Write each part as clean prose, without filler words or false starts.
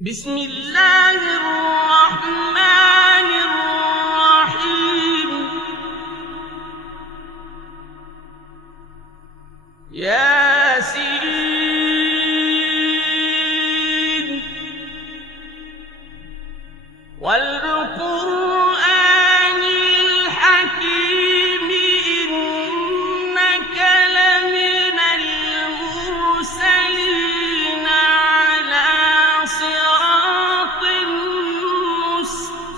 بسم الله الرحمن الرحيم. ياسين والقرآن الحكيم إنك لمن المرسلين على صراط مستقيم.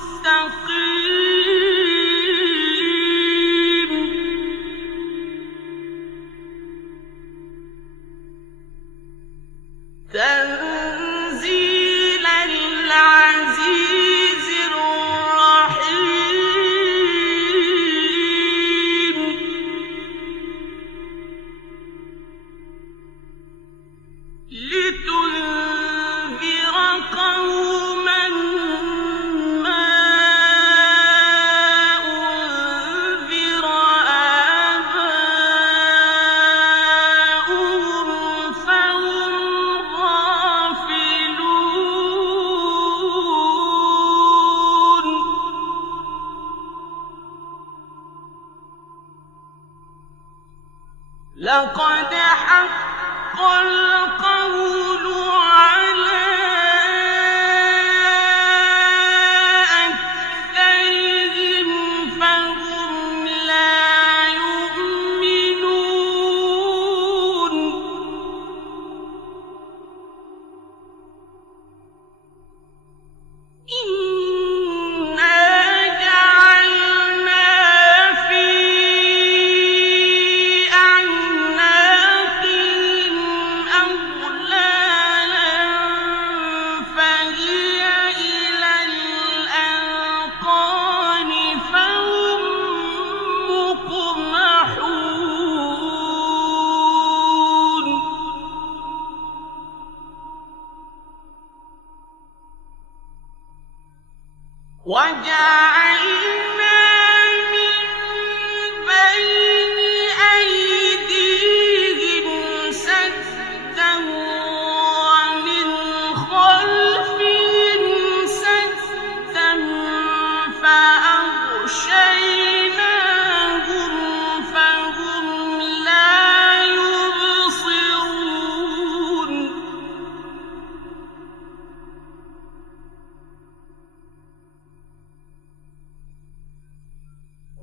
تنزيل العزيز الرحيم. لتنذر قوما ما أنذر آباؤهم فهم غافلون. لقد حق القول على أكثرهم فهم لا يؤمنون. إنا جعلنا في أعناقهم أغلالا فهي إلى الأذقان فهم مقمحون. وجعلنا من بين أيديهم سدا ومن خلفهم سدا فأغشيناهم فهم لا يبصرون.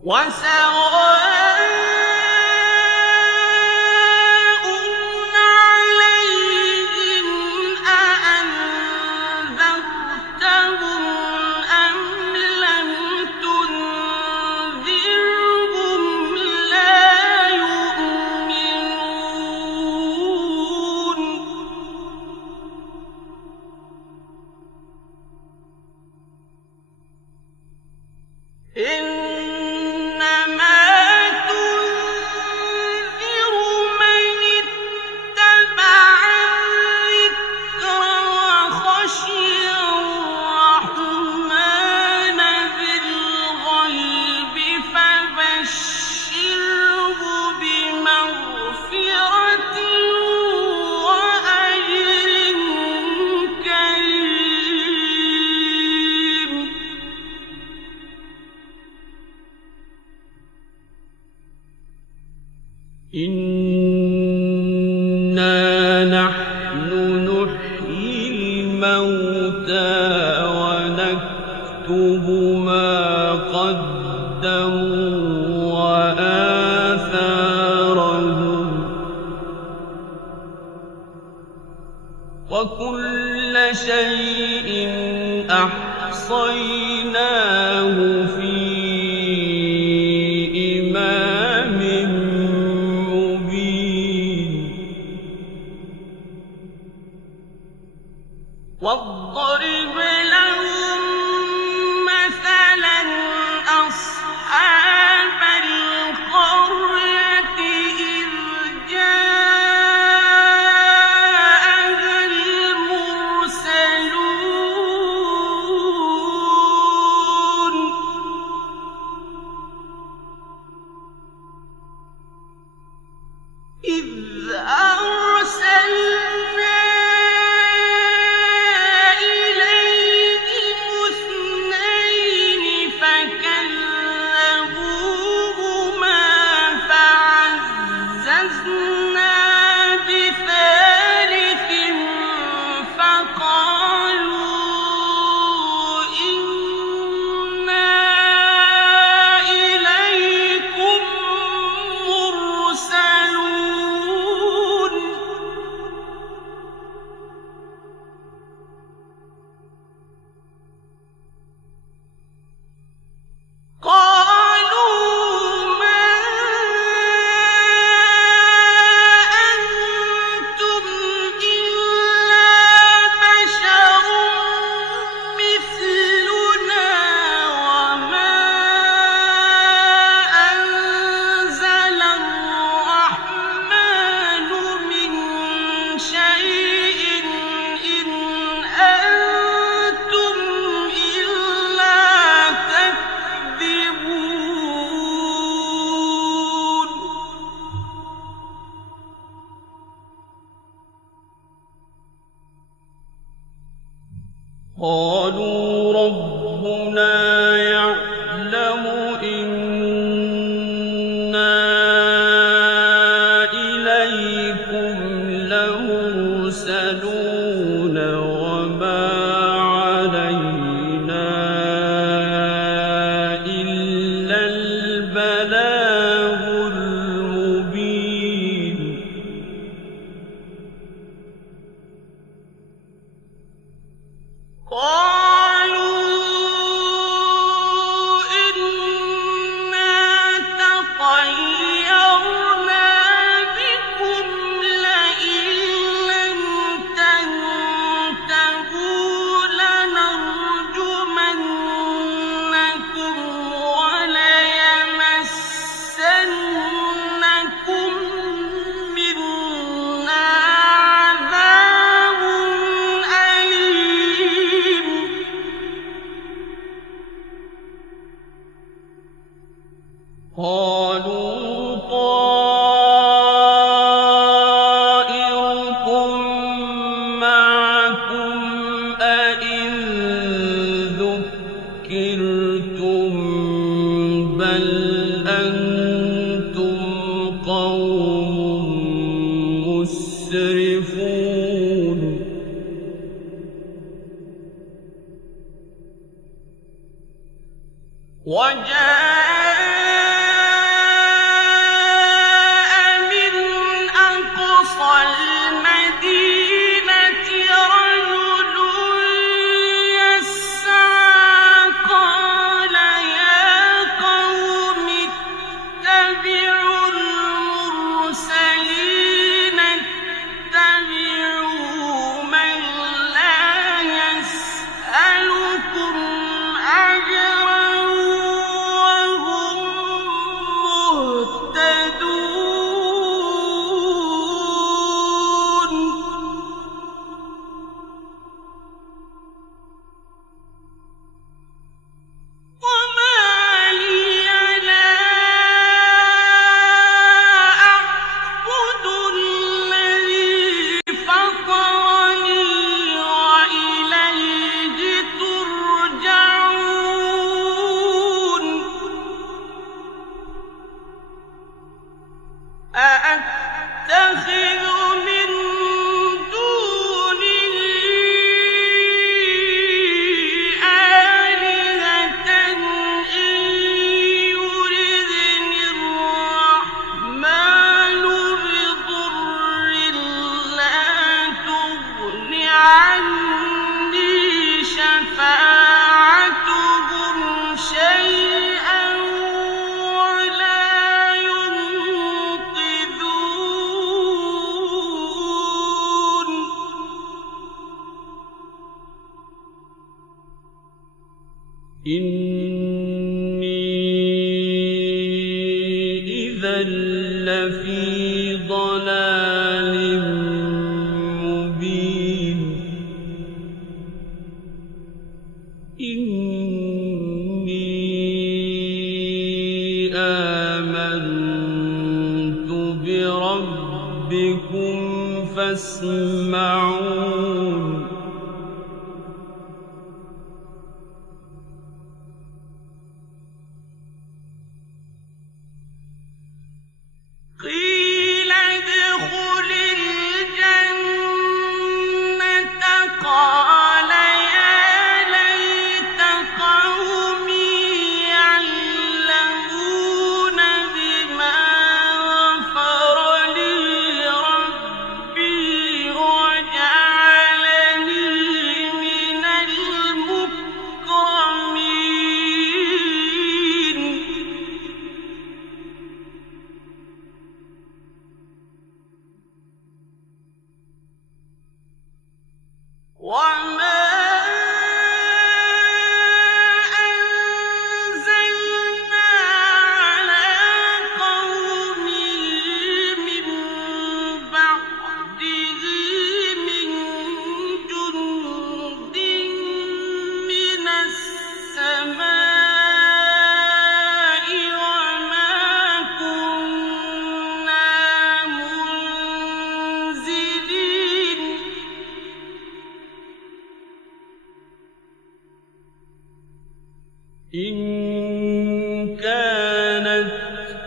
وسواء عليهم أأنذرتهم أم لم تنذرهم لا يؤمنون. إنما تنذر من اتبع الذكر وخشي الرحمن بالغيب فبشره بمغفرة وأجر كريم. إنا نحن نحيي الموتى ونكتب ما قدموا وآثارهم وكل شيء أحصيناه في إمام مبين. واضرب لهم مثلا أصحاب القرية إذ جاءها المرسلون. إذ أرسلنا قالوا ربنا يعلم إنا إليكم لمرسلون وما علينا إلا البلاغ المبين قالوا إنا تطيرنا بكم لئن لم تنتهوا لنرجمنكم وليمسنكم منا عذاب أليم قالوا طائركم معكم أئن ذكرتم بل أنتم قوم مسرفون وجاء من أقصى المدينة رجل يسعى قال يا قوم اتبعوا المرسلين اتبعوا من لا يسألكم أجرا وهم مهتدون وما لي لا أعبد الذي فطرني وإليه ترجعون أأتخذ من دونه آلهة إن يردني الرحمن بضر لا تغن عني شفاعتهم شيئا ولا ينقذون إني إذا لفي ضلال مبين إني آمنت بربكم فاسمعون قيل ادخل الجنة قال يا ليت قومي يعلمون بما غفر لي ربي وجعلني من المكرمين وما أنزلنا على قومه من بعده من جند من السماء وما كنا منزلين إن كانت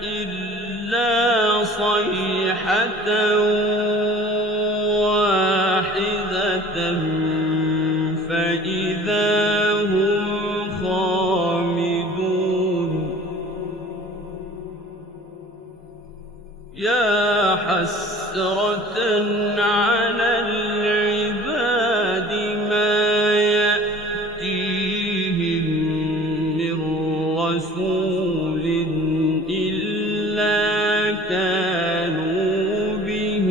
إلا صيحة واحدة فإذا هم خامدون يا حسرة على العباد ما يأتيهم من رسول إلا كانوا به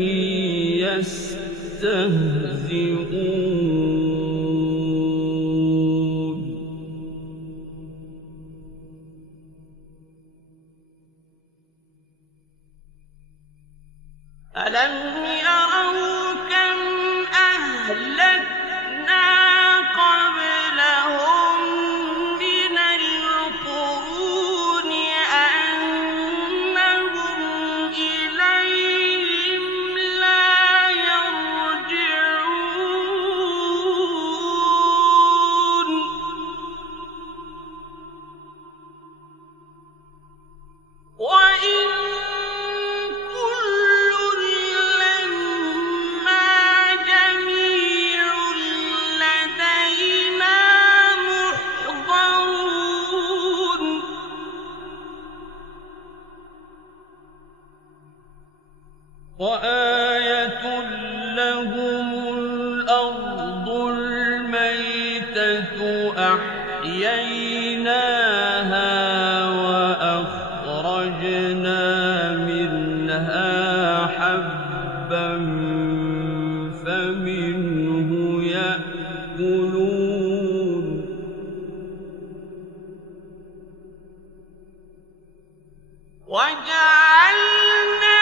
يستهزئون ألم يروا كم أهلكنا قبلهم من القرون أنهم إليهم لا يرجعون وإن كل لما جميع لدينا محضرون وآية لهم الأرض الميتة أحييناها وأخرجنا منها حبا فمنه يأكلون وجعلنا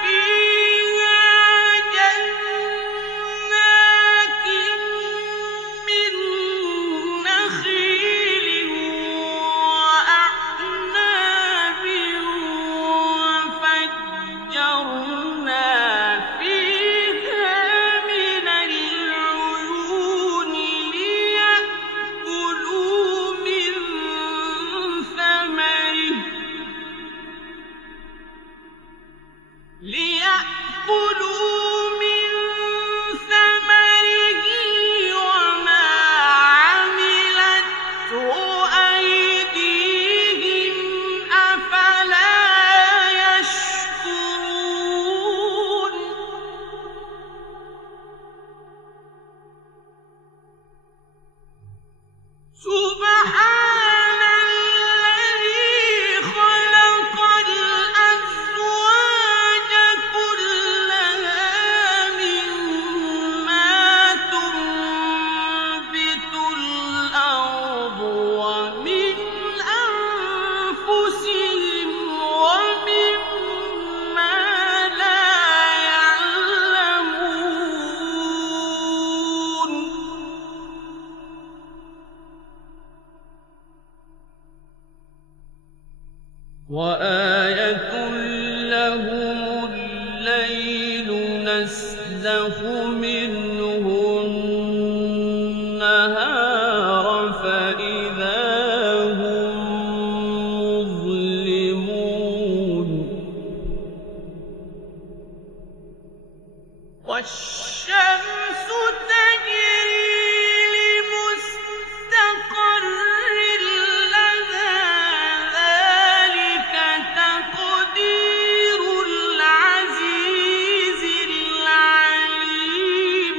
فيها جنات من نخيل وأعناب وفجرنا فيها من العيون ليأكلوا من ثمره وما عملته أيديهم أفلا يشكرون سبحان الذي خلق الأزواج كلها مما تنبت الأرض ومن أنفسهم ومما لا يعلمون وآية لهم الليل نسلخ منه النهار فإذا هم مظلمون والشمس تجري لمستقر لها ذلك تقدير العزيز العليم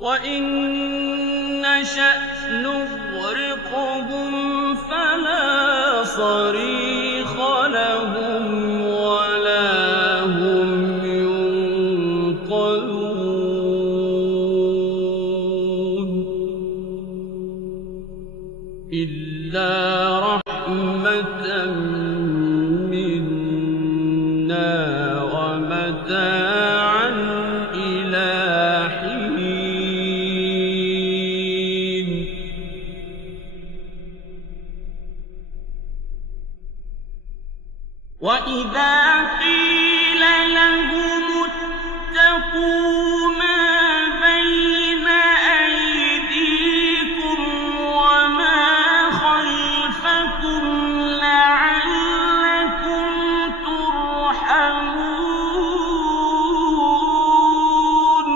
وإن نشأ نغرقهم فلا صريخ لهم ولا هم ينقذون إلا رحمة منا ومتاعا إلى حين وإذا قيل لهم اتقوا ما بين أيديكم وما خلفكم لعلكم ترحمون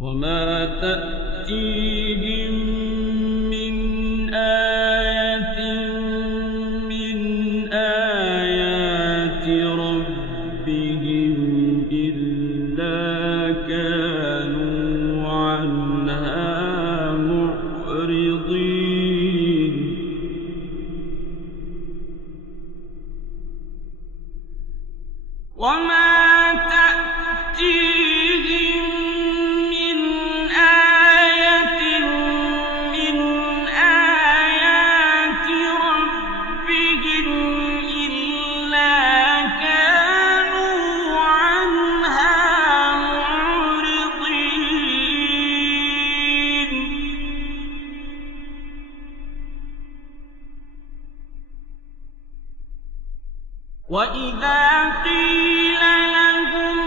وما تأتيهم من آية من آيات ربهم إلا كانوا عنها معرضين وما تأتيهم من آية من آيات ربهم إلا كانوا عنها معرضين وإذا قيل لهم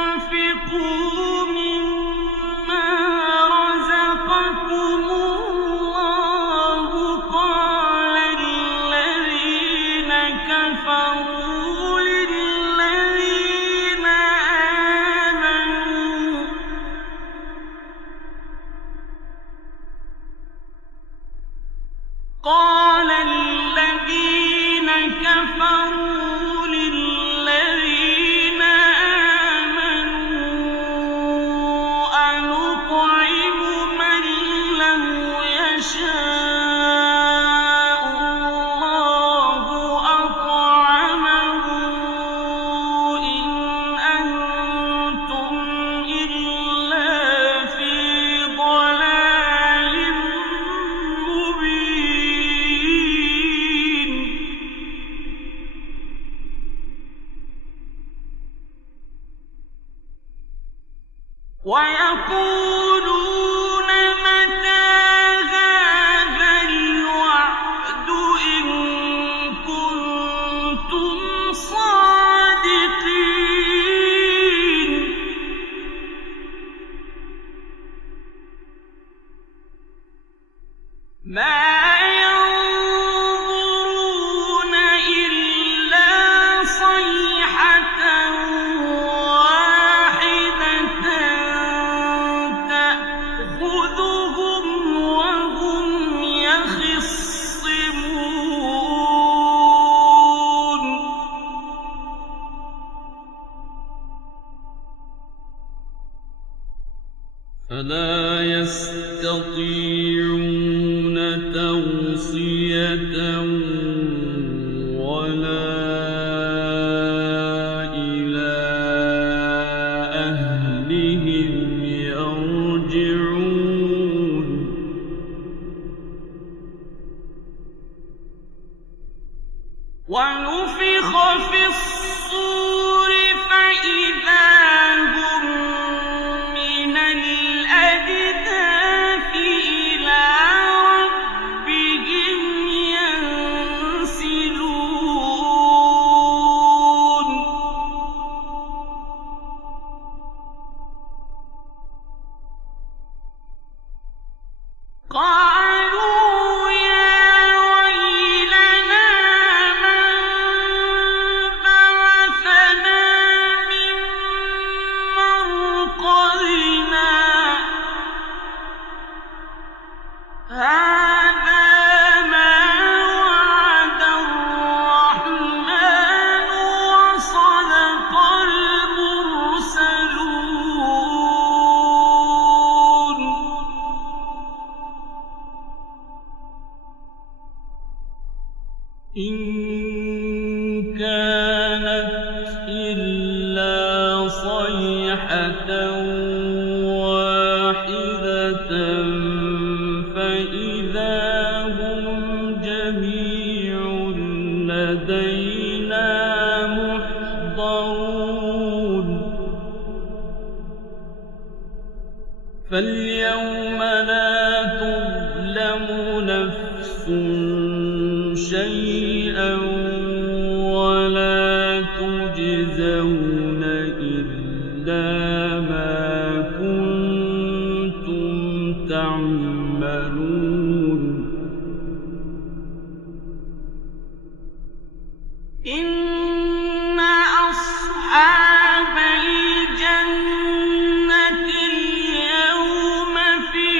أنفقوا مما رزقكم الله قال الذين كفروا للذين آمنوا قال الذين كفروا للذين آمنوا أنطعم من لو يشاء الله أطعمه إن أنتم إلا في ضلال مبين ويقولون متى هذا الوعد إن كنتم صادقين ما ينظرون إلا صيحة واحدة تأخذهم وهم يخصمون فلا يستطيعون توصية ولا إلى أهلهم يرجعون ونفخ في الصور فإذا هم من الأجداث إلى ربهم ينسلون قالوا يا ويلنا من بعثنا إن كانت إلا صيحة واحدة فإذا هم جميع لدينا محضرون فاليوم لا تظلم نفس شيئا ولا تجزون إلا ما كنتم تعملون إن أصحاب الجنة اليوم في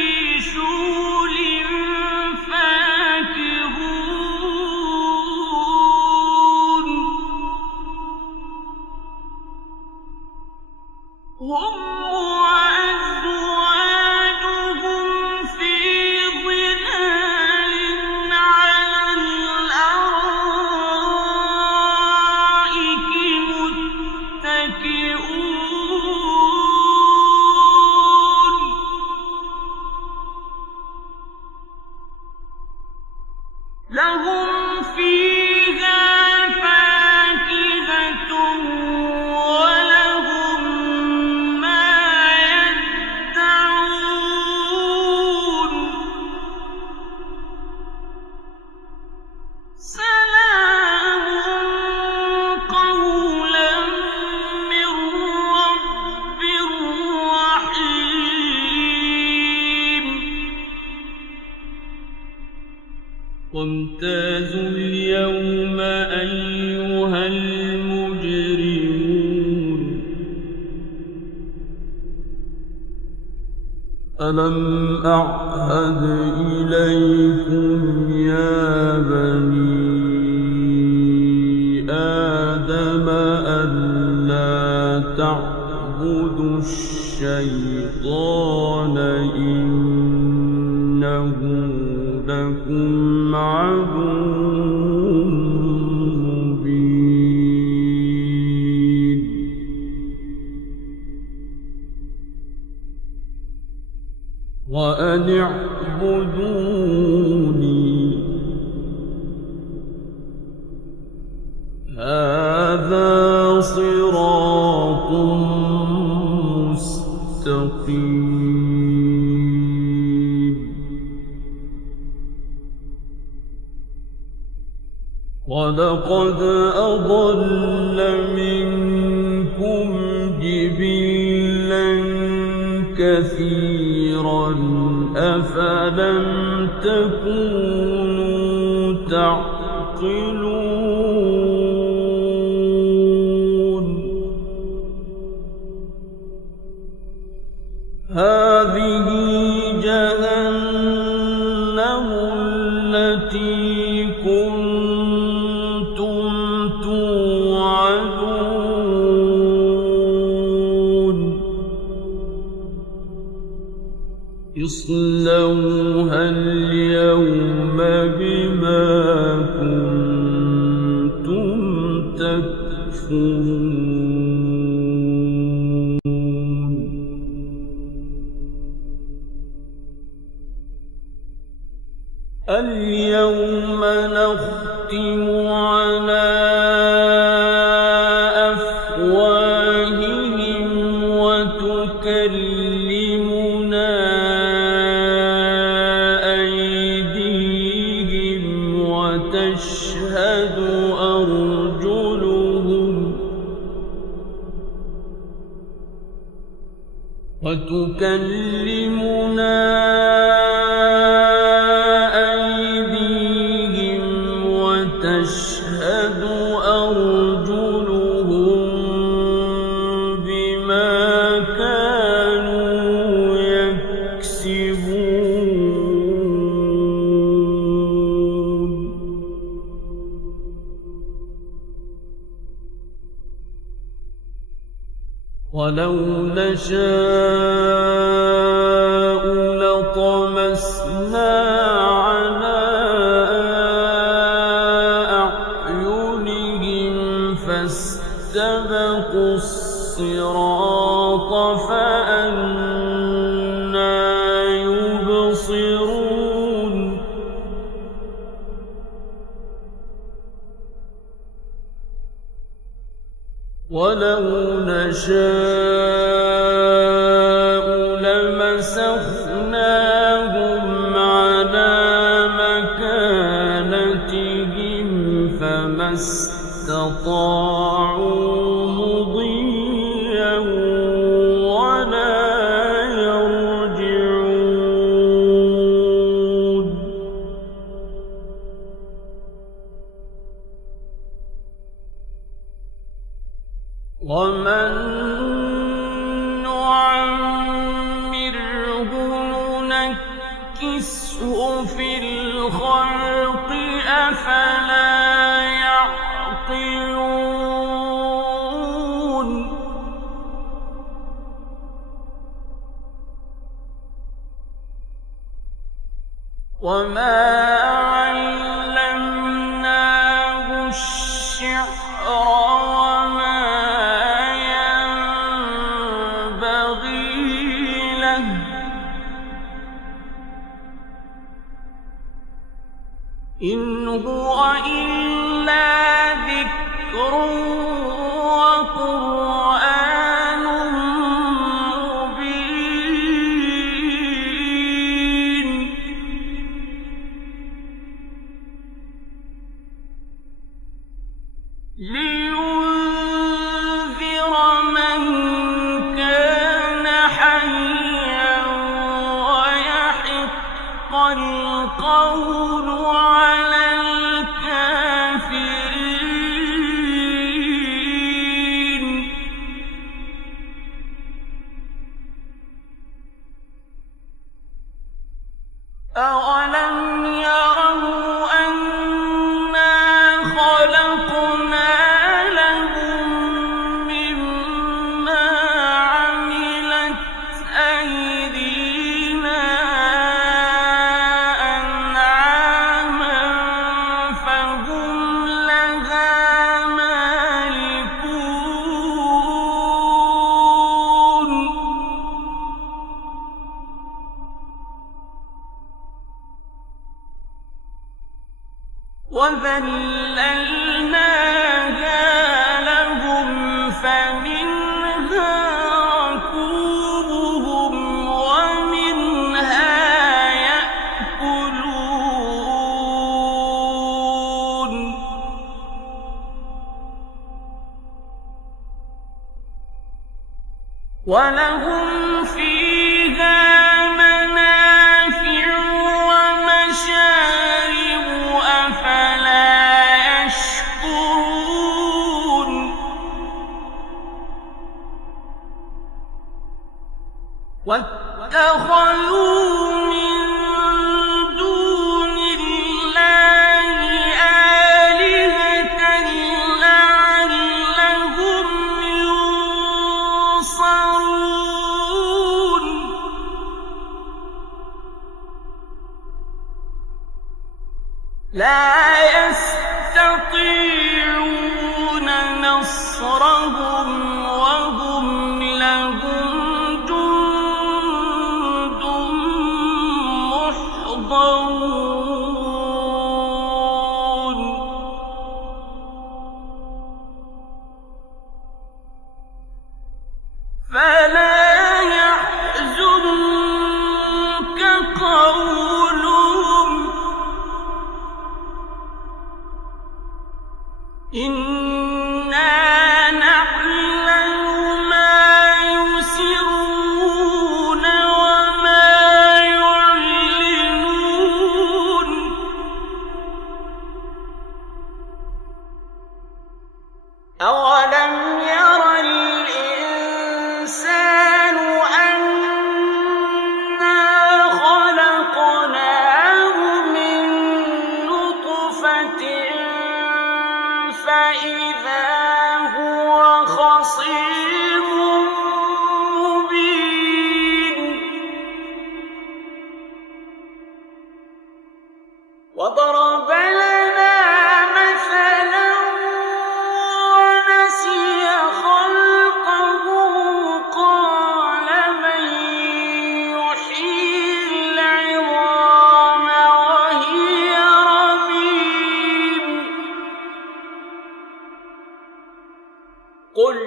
شغل فاكهون هم وأزواجهم في ظلال على الأرائك متكئون لهم فيها فاكهة ولهم ما يدعون سلام قولا من رب رحيم وامتازوا اليوم أيها المجرمون ألم أعهد إليكم يا بني آدم ألا تعبدوا الشيطان إنه لكم عدو مبين وأن اعبدوني هذا صراط مستقيم ولقد أضل منكم جبلا كثيرا أفلم تكونوا تعقلون هذه جهنم التي كنتم توعدون اصلوها اليوم بما كنتم تكفرون اليوم نختم على أفواههم وتكلمنا أيديهم وتشهد أرجلهم وتشهد أرجلهم بما كانوا يكسبون ولو نشاء لطمسنا على ولو نشاء لمسخناهم على مكانتهم فما استطاعوا مضيا ولا يرجعون ومن نعمره ننكسه في الخلق أفلا يعقلون وما علمناه الشعر وما ينبغي له إن هو إلا ذكر وقرآن مبين لينذر من كان حيا ويحق القول على الكافرين أولم يروا أنا خلقنا لهم مما عملت أيدينا أنعاما فهم لها مالكون وذللناها لهم فمنها ركوبهم ومنها يأكلون ولهم فيها منافع ومشارب أفلا يشكرون واتخذوا من دون الله آلهة لعلهم ينصرون لا يستطيعون نصرهم وهم لهم جند محضرون فلا يحزنك قولهم إنا نعلم ما يسرون وما يعلنون أولم ير الإنسان أنا خلقناه من نطفة فإذا هو خصيم مبين وضرب لنا مثلا ونسي خلقه قال من يحيي العظام وهي رميم قل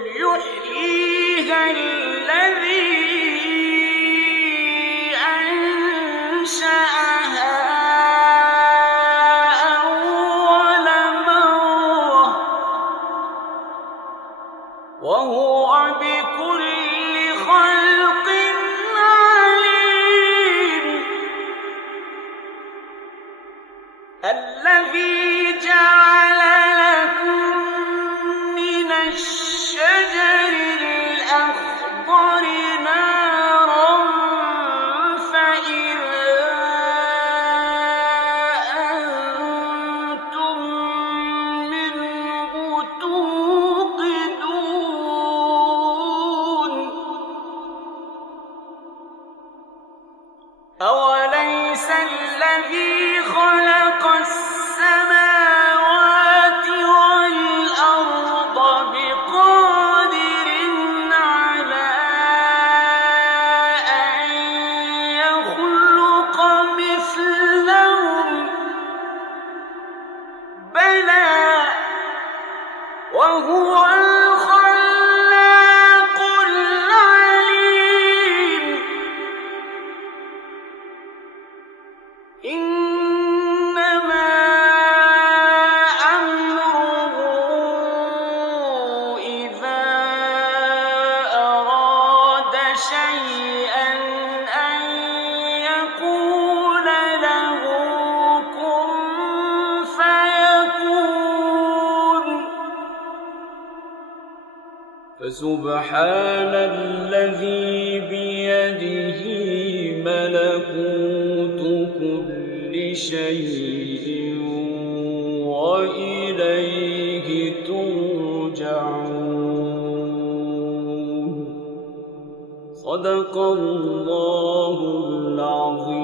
الذي جعل لكم من الشجر الأخضر نارا فإذا أنتم منه توقدون أوليس الذي خلق السماوات والأرض بقادر على أن يخلق مثلهم بلى وهو الخلاق العليم إنما أمره إذا أراد شيئا أن يقول له كن فيكون فسبحان الذي بيده ملكوت كل شيء وإليه ترجعون صدق الله العظيم.